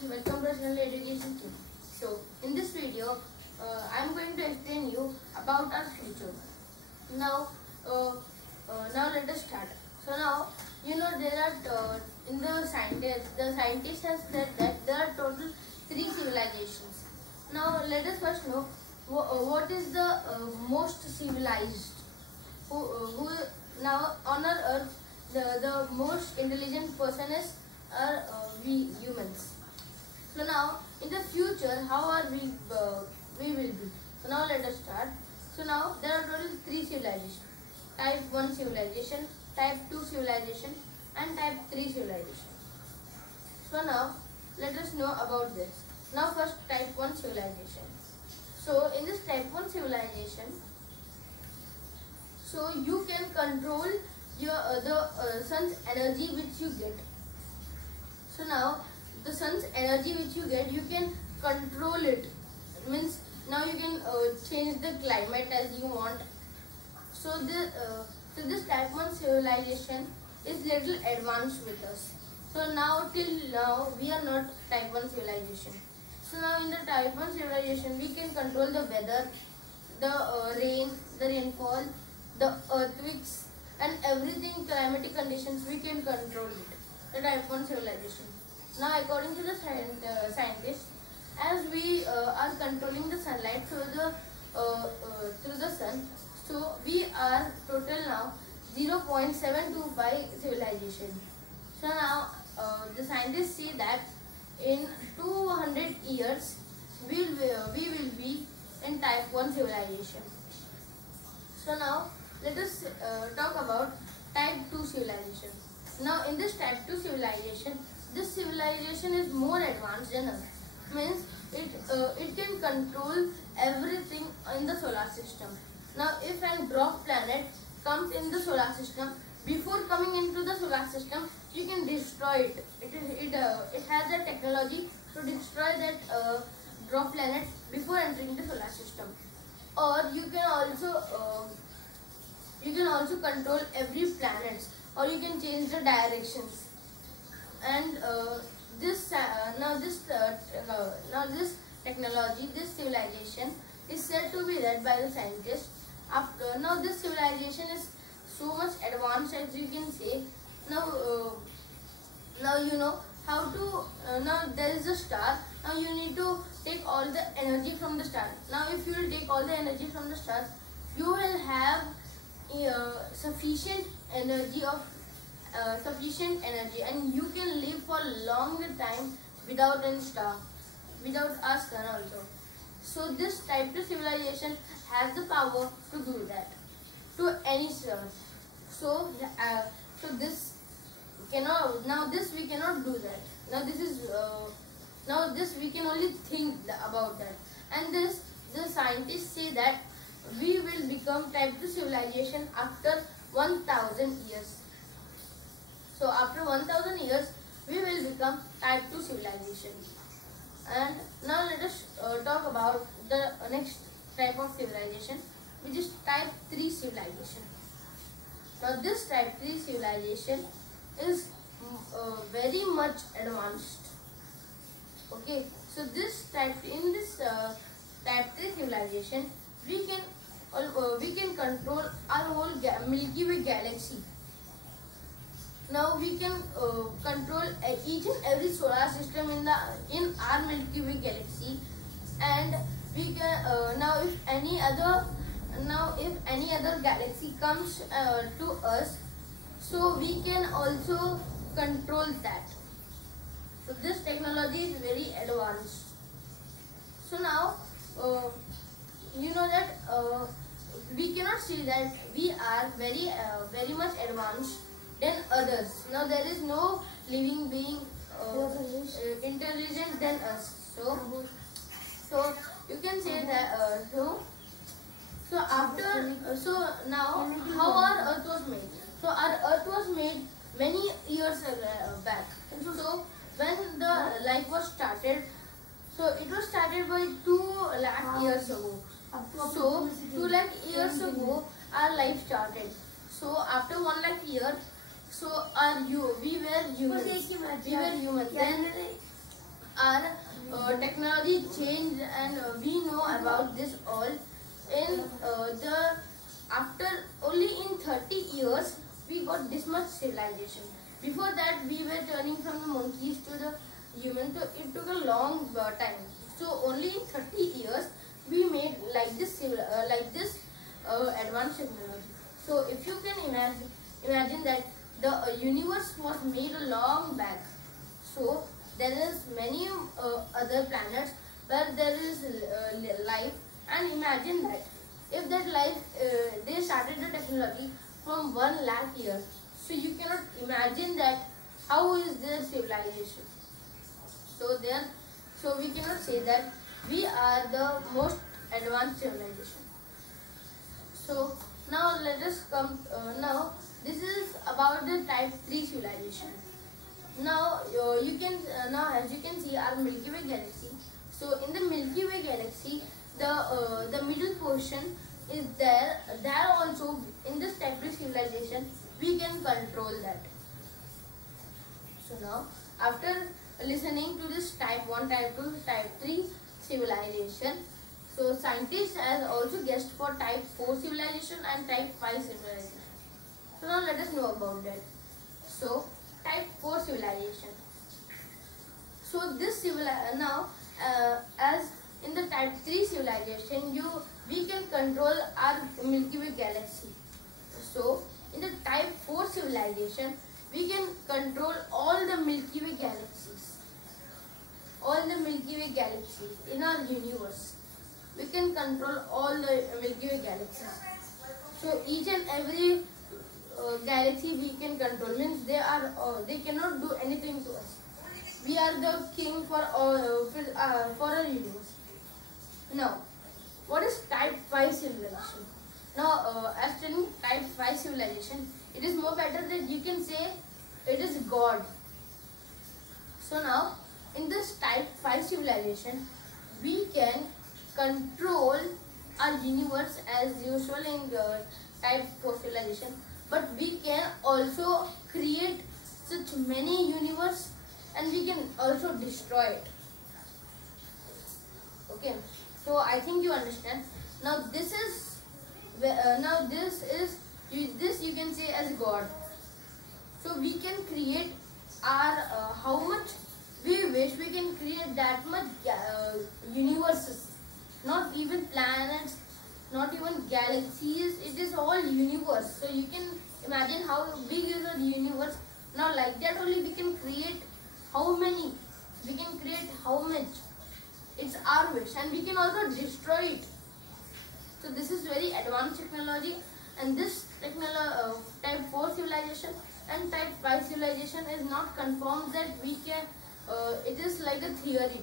friends, welcome to Personal Education Team. So in this video, I am going to explain you about our future. Now, let us start. So now, there are in the scientists has said that there are total 3 civilizations. Now let us first know what is the most civilized. Who now on our Earth, the most intelligent person is we humans. So now in the future, how are we will be? So now let us start. So now there are total 3 civilizations: type 1 civilization, type 2 civilization, and type 3 civilization. So now let us know about this. Now first, type 1 civilization. So in this type 1 civilization, so you can control your the sun's energy which you get. So now the sun's energy which you get, you can control it. Means now you can change the climate as you want. So this type 1 civilization is little advanced with us. So now till now we are not type 1 civilization. So now in the type 1 civilization, we can control the weather, the rain, the rainfall, the earthquakes, and everything climatic conditions we can control it. The type 1 civilization. Now according to the scientists, as we are controlling the sunlight through the sun, so we are total now 0.725 civilization. So now the scientists say that in 200 years we will be in type 1 civilization. So now let us talk about type 2 civilization. Now in this type 2 civilization, this civilization is more advanced than us. Means it can control everything in the solar system. Now if a dwarf planet comes in the solar system, before coming into the solar system, you can destroy it. It has the technology to destroy that dwarf planet before entering the solar system. Or you can also control every planet, or you can change the directions. And this technology, this civilization is said to be led by the scientists. Now this civilization is so much advanced, as you can say. Now you know how to. Now there is a star. Now you need to take all the energy from the star. Now if you will take all the energy from the star, you will have sufficient energy, and you can live for a longer time without any star, without a sun also. So this type 2 civilization has the power to do that to any star. So this cannot. Now this we cannot do that. Now this we can only think about that. And the scientists say that we will become type 2 civilization after 1000 years. So after 1000 years, we will become type 2 civilization. And now let us talk about the next type of civilization, which is type 3 civilization. Now this type 3 civilization is very much advanced. Okay, so type 3 civilization, we can control our whole Milky Way galaxy. Now we can control each and every solar system in our Milky Way galaxy, and we can now if any other galaxy comes to us, so we can also control that. So this technology is very advanced. So now you know that we cannot say that we are very much advanced than others. Now there is no living being intelligent than us. So you can say that. So now how our Earth was made? So our Earth was made many years back. So when the life was started, so it was started by 2 lakh years ago. So 2 lakh years ago our life started. So after 1 lakh years, so we were humans. Then our technology changed, and we know about this all in the after only in 30 years we got this much civilization. Before that we were turning from the monkeys to the human, so it took a long time. So only in 30 years we made like this advanced technology. So if you can imagine that the universe was made a long back. So there is many other planets where there is life, and imagine that if that life they started the technology from 1 lakh years, so you cannot imagine that how is their civilization. So we cannot say that we are the most advanced civilization. So now let us come now this is about the type 3 civilization. Now you can now as you can see our Milky Way galaxy. So in the Milky Way galaxy, the middle portion is there. There also in this type 3 civilization we can control that. So now after listening to this type 1, type 2, type 3 civilization, so scientists has also guessed for type 4 civilization and type 5 civilization. So now let us know about that. So type 4 civilization. So this now as in the type 3 civilization we can control our Milky Way galaxy. So in the type 4 civilization we can control all the Milky Way galaxies. All the Milky Way galaxies in our universe. We can control all the Milky Way galaxies. So each and every galaxy we can control, means they cannot do anything to us. We are the king for our universe. Now, what is type 5 civilization? Now, as telling type 5 civilization, it is more better that you can say it is God. So now, in this type 5 civilization, we can control our universe as usual in type 4 civilization, but we can also create such many universe, and we can also destroy it. Okay, so I think you understand. Now this is this you can say as God. So we can create our how much we wish. We can create that much universes, not even planets, not even galaxies. It is all universe. So you can imagine how big is the universe. Now like that only we can create how many, we can create how much. It's our wish, and we can also destroy it. So this is very advanced technology, and this type 4 civilization and type 5 civilization is not confirmed that we can, it is like a theory.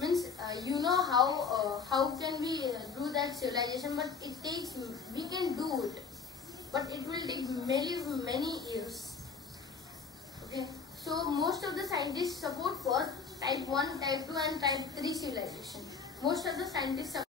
Means you know how can we do that civilization, but it takes, we can do it, but it will take many years. Okay, so most of the scientists support for type 1, type 2 and type 3 civilization. Most of the scientists support